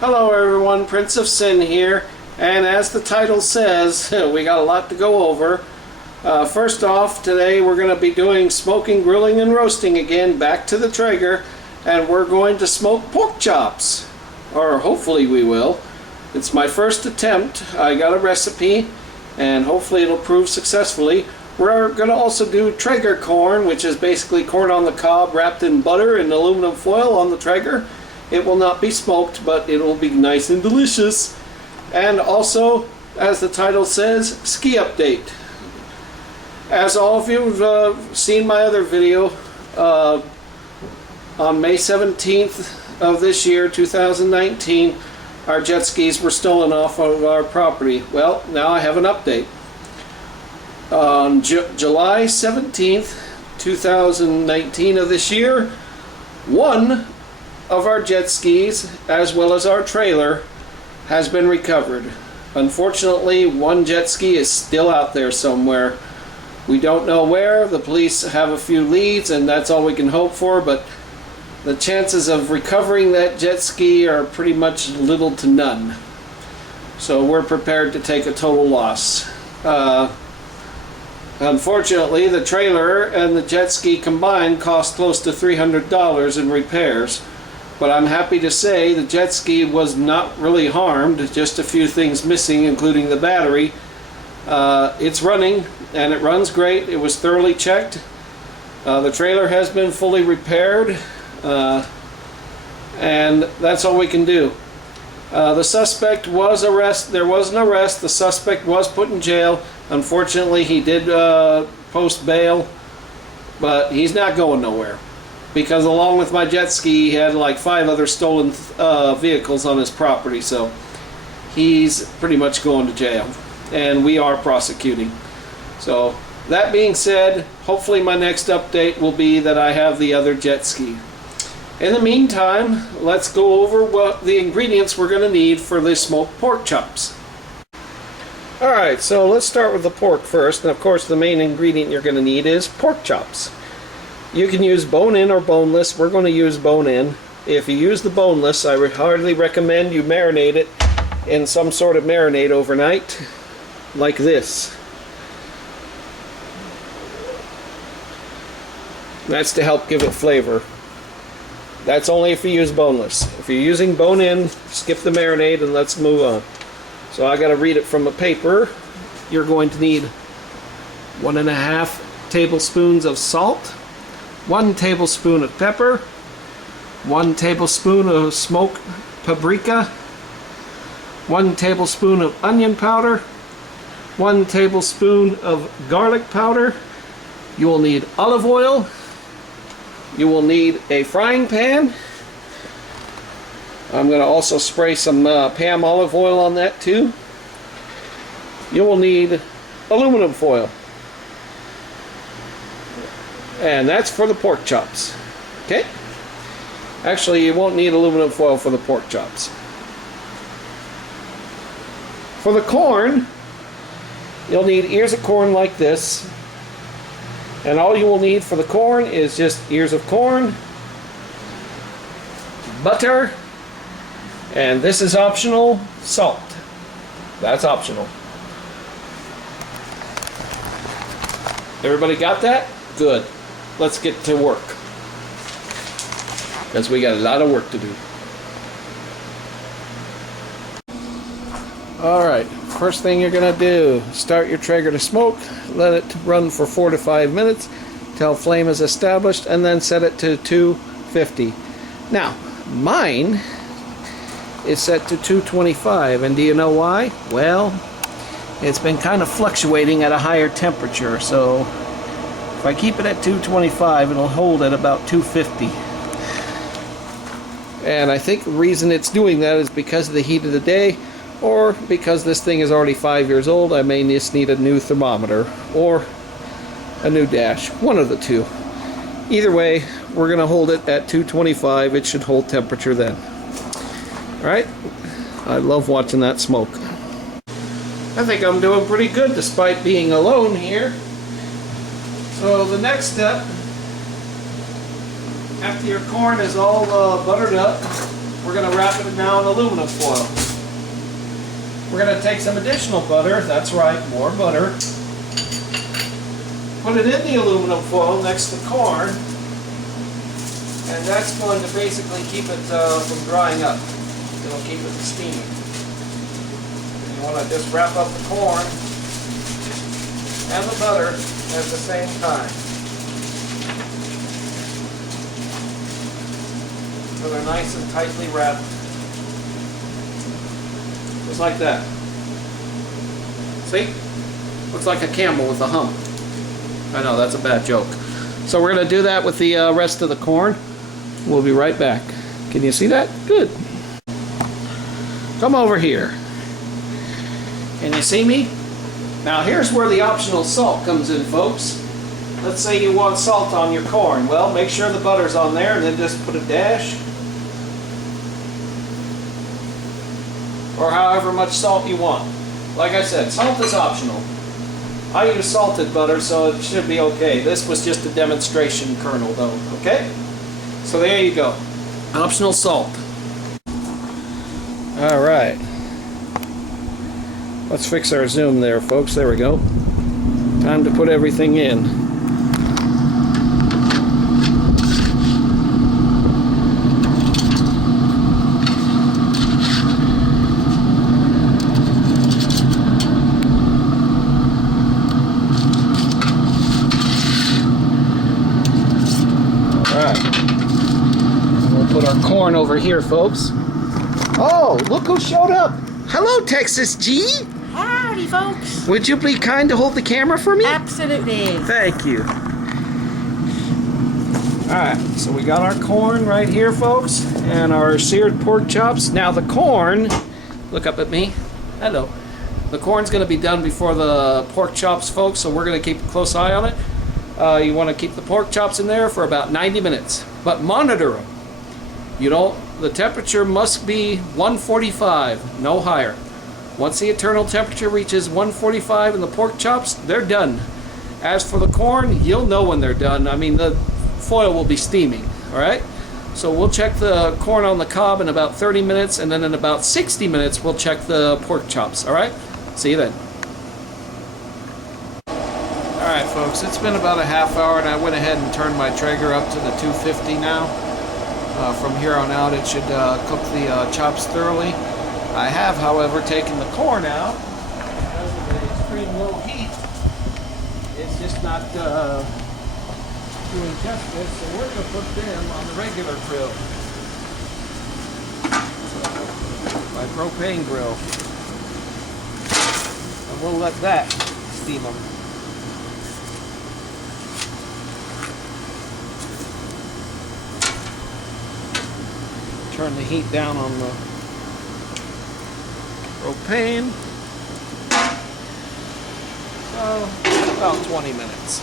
Hello everyone, Prince of Sin here, and as the title says, we got a lot to go over. First off, today we're going to be doing smoking, grilling, and roasting again, back to the Traeger, and we're going to smoke pork chops. Or hopefully we will. It's my first attempt. I got a recipe, and hopefully it'll prove successfully. We're going to also do Traeger corn, which is basically corn on the cob wrapped in butter and aluminum foil on the Traeger. It will not be smoked, but it will be nice and delicious. And also, as the title says, ski update. As all of you have seen my other video, on May 17th of this year, 2019, our jet skis were stolen off of our property. Well, now I have an update. On July 17th, 2019 of this year, one of our jet skis, as well as our trailer, has been recovered. Unfortunately, one jet ski is still out there somewhere. We don't know where. The police have a few leads, and that's all we can hope for, but the chances of recovering that jet ski are pretty much little to none. So we're prepared to take a total loss. Unfortunately, the trailer and the jet ski combined cost close to $300 in repairs. But I'm happy to say the jet ski was not really harmed, just a few things missing, including the battery. It's running, and it runs great. It was thoroughly checked. The trailer has been fully repaired, and that's all we can do. The suspect was arrested. There was an arrest. The suspect was put in jail. Unfortunately, he did post bail, but he's not going nowhere. Because along with my jet ski, he had like 5 other stolen vehicles on his property, so he's pretty much going to jail, and we are prosecuting. So that being said, hopefully my next update will be that I have the other jet ski. In the meantime, let's go over what the ingredients we're going to need for the smoked pork chops. Alright, so let's start with the pork first, and of course the main ingredient you're going to need is pork chops. You can use bone-in or boneless. We're going to use bone-in. If you use the boneless, I would hardly recommend you marinate it in some sort of marinade overnight, like this. That's to help give it flavor. That's only if you use boneless. If you're using bone-in, skip the marinade and let's move on. So I got to read it from a paper. You're going to need 1.5 tablespoons of salt, 1 tablespoon of pepper, 1 tablespoon of smoked paprika, 1 tablespoon of onion powder, 1 tablespoon of garlic powder. You will need olive oil. You will need a frying pan. I'm going to also spray some Pam olive oil on that too. You will need aluminum foil. And that's for the pork chops. Okay? Actually, you won't need aluminum foil for the pork chops. For the corn, you'll need ears of corn like this. And all you will need for the corn is just ears of corn, butter, and this is optional, salt. That's optional. Everybody got that? Good. Let's get to work, because we got a lot of work to do. Alright, first thing you're going to do, start your Traeger to smoke, let it run for 4 to 5 minutes till flame is established, and then set it to 250. Now, mine is set to 225, and do you know why? Well, it's been kind of fluctuating at a higher temperature, so if I keep it at 225, it'll hold at about 250. And I think the reason it's doing that is because of the heat of the day, or because this thing is already 5 years old. I may just need a new thermometer or a new dash, one of the two. Either way, we're going to hold it at 225. It should hold temperature then. Alright, I love watching that smoke. I think I'm doing pretty good despite being alone here. So the next step, after your corn is all buttered up, we're going to wrap it now in aluminum foil. We're going to take some additional butter, that's right, more butter. Put it in the aluminum foil next to the corn, and that's going to basically keep it from drying up. It'll keep it steaming. You want to just wrap up the corn and the butter at the same time. So they're nice and tightly wrapped. Just like that. See? Looks like a camel with a hump. I know, that's a bad joke. So we're going to do that with the rest of the corn. We'll be right back. Can you see that? Good. Come over here. Can you see me? Now here's where the optional salt comes in, folks. Let's say you want salt on your corn. Well, make sure the butter's on there and then just put a dash. Or however much salt you want. Like I said, salt is optional. I use salted butter, so it should be okay. This was just a demonstration kernel though, okay? So there you go. Optional salt. Alright. Let's fix our zoom there, folks. There we go. Time to put everything in. Put our corn over here, folks. Oh, look who showed up. Hello, Texas G. Howdy, folks. Would you be kind to hold the camera for me? Absolutely. Thank you. Alright, so we got our corn right here, folks, and our seared pork chops. Now the corn, look up at me. Hello. The corn's going to be done before the pork chops, folks, so we're going to keep a close eye on it. You want to keep the pork chops in there for about 90 minutes, but monitor them. You don't, the temperature must be 145, no higher. Once the internal temperature reaches 145 in the pork chops, they're done. As for the corn, you'll know when they're done. I mean, the foil will be steaming, all right? So we'll check the corn on the cob in about 30 minutes, and then in about 60 minutes, we'll check the pork chops, all right? See you then. All right, folks, it's been about a half hour, and I went ahead and turned my Traeger up to the 250 now. From here on out, it should cook the chops thoroughly. I have, however, taken the corn out because of the extreme low heat. It's just not doing justice, so we're going to put them on the regular grill, my propane grill, and we'll let that steam them. Turn the heat down on the propane. So, about 20 minutes.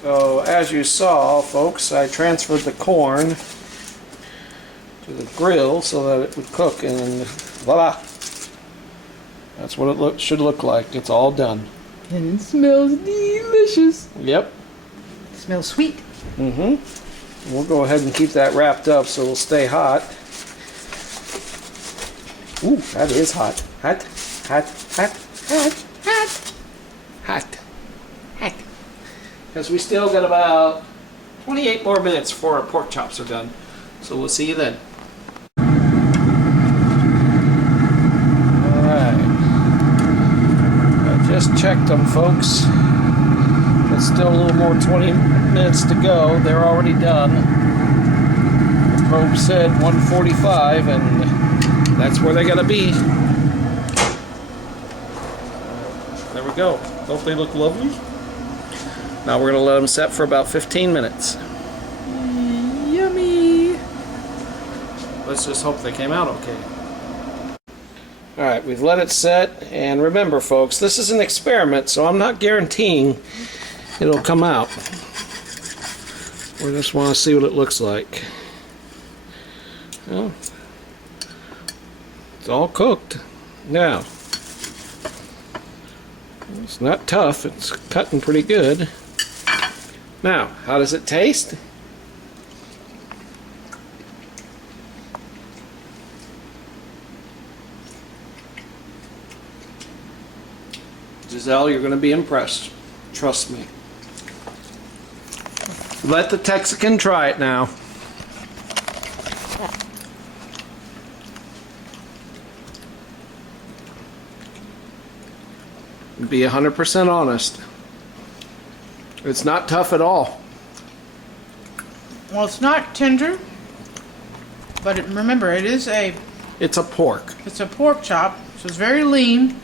So, as you saw, folks, I transferred the corn to the grill so that it would cook, and voila! That's what it should look like. It's all done. And it smells delicious. Yep. It smells sweet. Mm-hmm. We'll go ahead and keep that wrapped up so it'll stay hot. Ooh, that is hot. Hot, hot, hot, hot, hot, hot, hot. Because we still got about 28 more minutes before our pork chops are done. So we'll see you then. Alright. I just checked them, folks. There's still a little more 20 minutes to go. They're already done. The probe said 145, and that's where they gotta be. There we go. Don't they look lovely? Now we're gonna let them set for about 15 minutes. Yummy. Let's just hope they came out okay. Alright, we've let it set, and remember, folks, this is an experiment, so I'm not guaranteeing it'll come out. We just want to see what it looks like. Well, it's all cooked. Now, it's not tough, it's cutting pretty good. Now, how does it taste? Zell, you're going to be impressed. Trust me. Let the Texican try it now. Be 100% honest. It's not tough at all. Well, it's not tender, but remember, it's a pork. It's a pork chop, so it's very lean.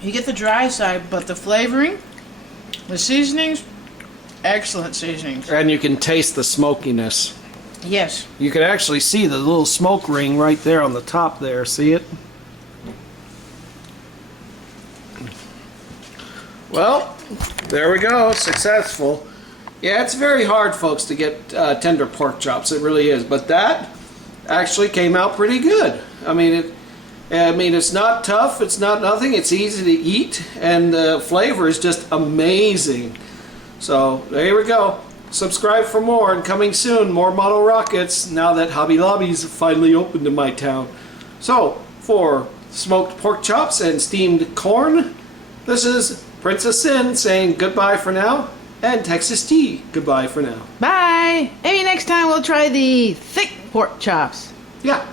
You get the dry side, but the flavoring, the seasonings, excellent seasonings. And you can taste the smokiness. Yes. You can actually see the little smoke ring right there on the top there. See it? Well, there we go. Successful. Yeah, it's very hard, folks, to get tender pork chops. It really is. But that actually came out pretty good. I mean, it's not tough. It's not nothing. It's easy to eat, and the flavor is just amazing. So there we go. Subscribe for more, and coming soon, more model rockets. Now that Hobby Lobby's finally opened in my town. So for smoked pork chops and steamed corn, this is Princess Sin saying goodbye for now, and Texas Tea goodbye for now. Bye. Maybe next time we'll try the thick pork chops. Yeah.